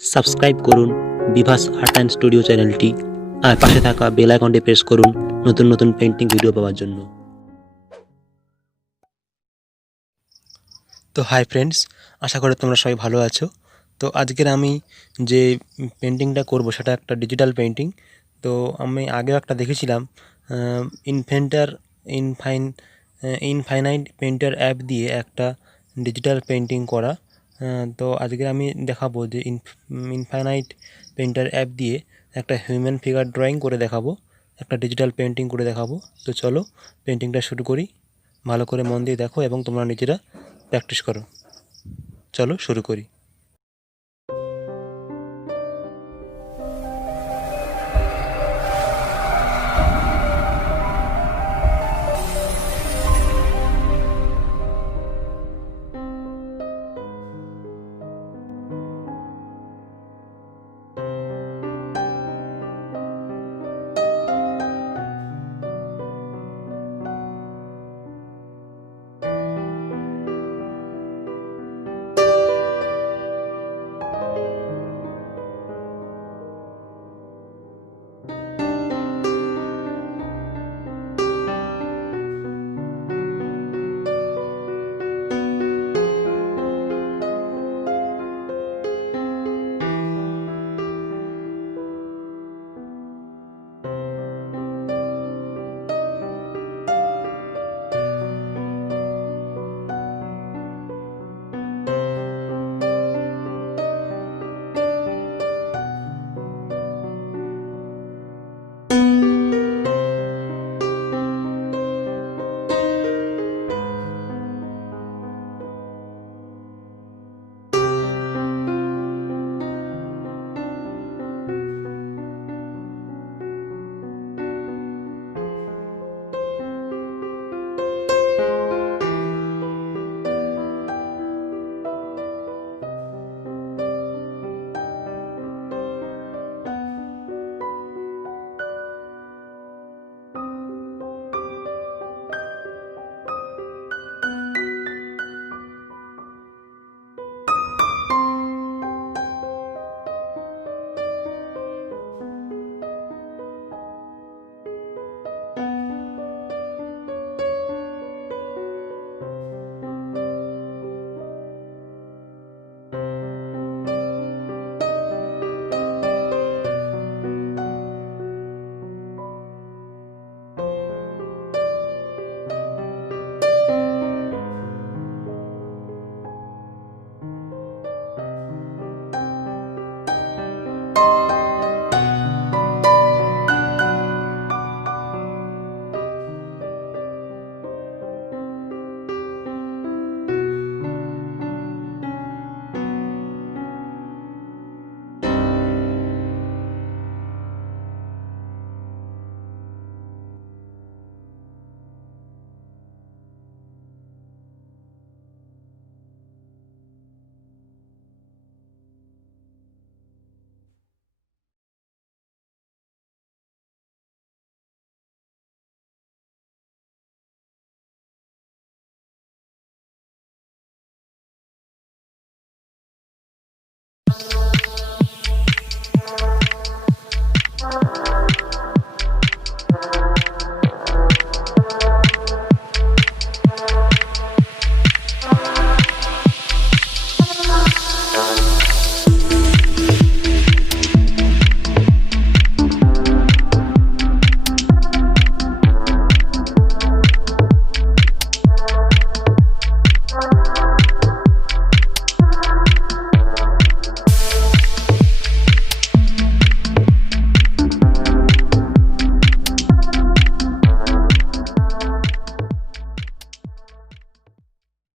Subscribe করুন Bibhas art and studio চ্যানেলটি আর পাশে থাকা বেল আইকনটি প্রেস করুন নতুন নতুন পেন্টিং ভিডিও পাওয়ার জন্য। তো হাই ফ্রেন্ডস, আশা করি তোমরা সবাই ভালো আছো। তো আজকের আমি যে পেন্টিংটা করব সেটা একটা ডিজিটাল পেন্টিং। তো আমি আগেও একটা দেখেছিলাম ইনফেন্টার ইনফাইনাইট পেন্টার অ্যাপ দিয়ে একটা ডিজিটাল পেন্টিং করা। তো আজকে আমি দেখাবো যে ইনফাইনাইট পেন্টার অ্যাপ দিয়ে একটা হিউম্যান ফিগার ড্রয়িং করে দেখাবো, একটা ডিজিটাল পেন্টিং করে দেখাবো। তো চলো পেন্টিংটা শুরু করি। ভালো করে মন দিয়ে দেখো এবং তোমরা নিজেরা প্র্যাকটিস করো। চলো শুরু করি।